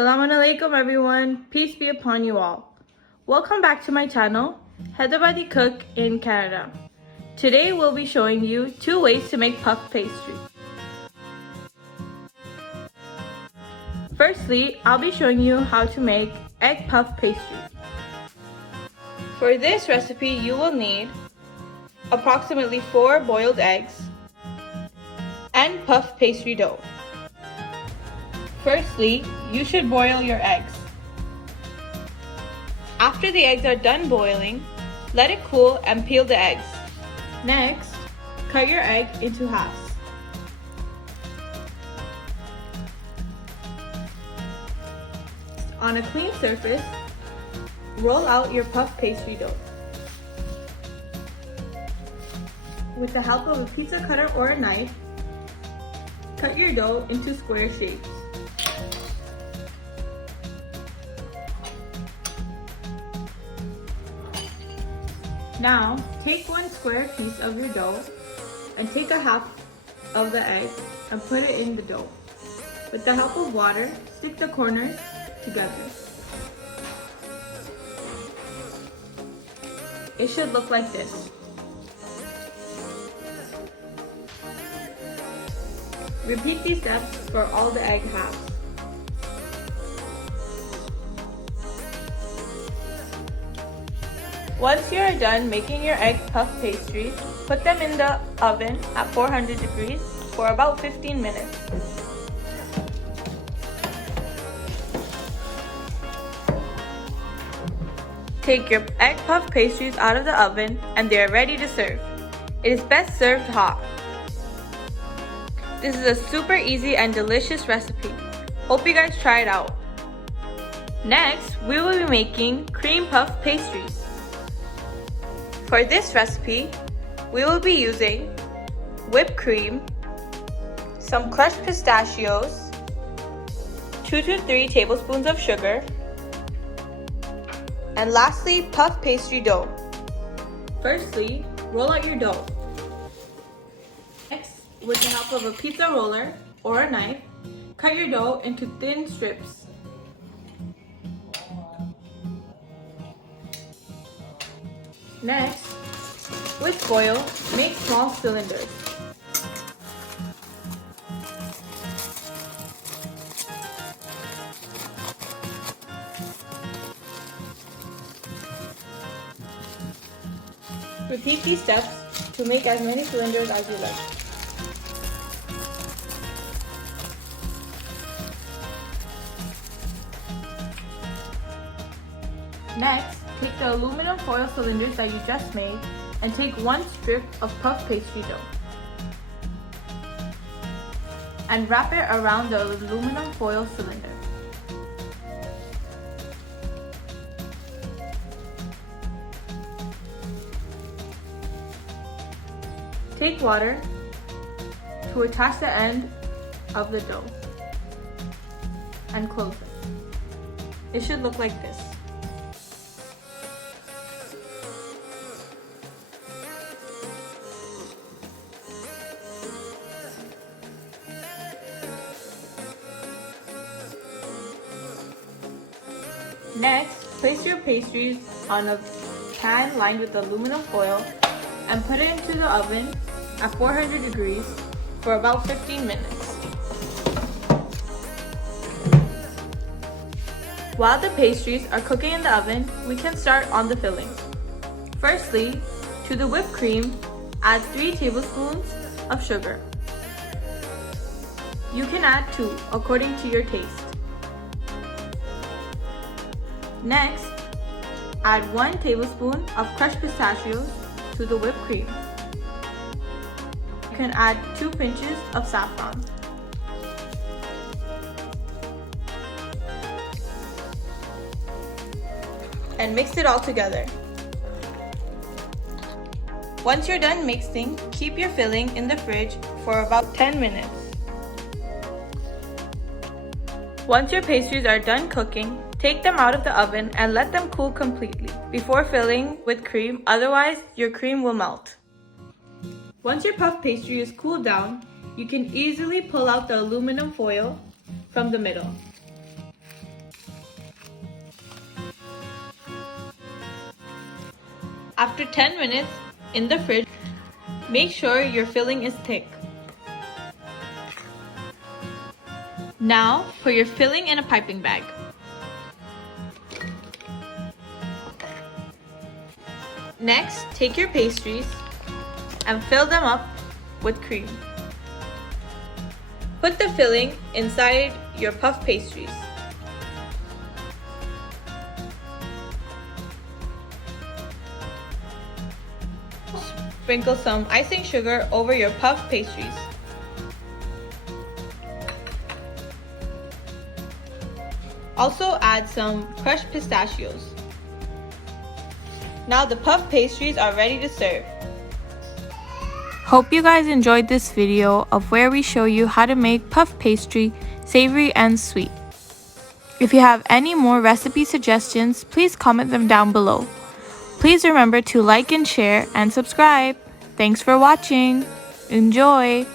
Assalamu alaikum everyone, peace be upon you all. Welcome back to my channel, Hyderabadi Cook in Canada. Today we'll be showing you 2 ways to make puff pastry. Firstly, I'll be showing you how to make egg puff pastry. For this recipe, you will need approximately 4 boiled eggs and puff pastry dough. Firstly, you should boil your eggs. After the eggs are done boiling, let it cool and peel the eggs. Next, cut your egg into halves. On a clean surface, roll out your puff pastry dough. With the help of a pizza cutter or a knife, cut your dough into square shapes. Now, take one square piece of your dough and take a half of the egg and put it in the dough. With the help of water, stick the corners together. It should look like this. Repeat these steps for all the egg halves. Once you are done making your egg puff pastries, put them in the oven at 400 degrees for about 15 minutes. Take your egg puff pastries out of the oven and they are ready to serve. It is best served hot. This is a super easy and delicious recipe. Hope you guys try it out. Next, we will be making cream puff pastries. For this recipe, we will be using whipped cream, some crushed pistachios, 2 to 3 tablespoons of sugar, and lastly, puff pastry dough. Firstly, roll out your dough. Next, with the help of a pizza roller or a knife, cut your dough into thin strips. Next, with foil, make small cylinders. Repeat these steps to make as many cylinders as you like. Next, take the aluminum foil cylinders that you just made and take one strip of puff pastry dough and wrap it around the aluminum foil cylinder. Take water to attach the end of the dough and close it. It should look like this. Next, place your pastries on a pan lined with aluminum foil and put it into the oven at 400 degrees for about 15 minutes. While the pastries are cooking in the oven, we can start on the filling. Firstly, to the whipped cream, add 3 tablespoons of sugar. You can add 2 according to your taste. Next, add 1 tablespoon of crushed pistachios to the whipped cream. You can add 2 pinches of saffron. And mix it all together. Once you're done mixing, keep your filling in the fridge for about 10 minutes. Once your pastries are done cooking, take them out of the oven and let them cool completely before filling with cream, otherwise your cream will melt. Once your puff pastry is cooled down, you can easily pull out the aluminum foil from the middle. After 10 minutes in the fridge, make sure your filling is thick. Now put your filling in a piping bag. Next, take your pastries and fill them up with cream. Put the filling inside your puff pastries. Sprinkle some icing sugar over your puff pastries. Also add some crushed pistachios. Now the puff pastries are ready to serve. Hope you guys enjoyed this video of where we show you how to make puff pastry savory and sweet. If you have any more recipe suggestions, please comment them down below. Please remember to like and share and subscribe. Thanks for watching. Enjoy!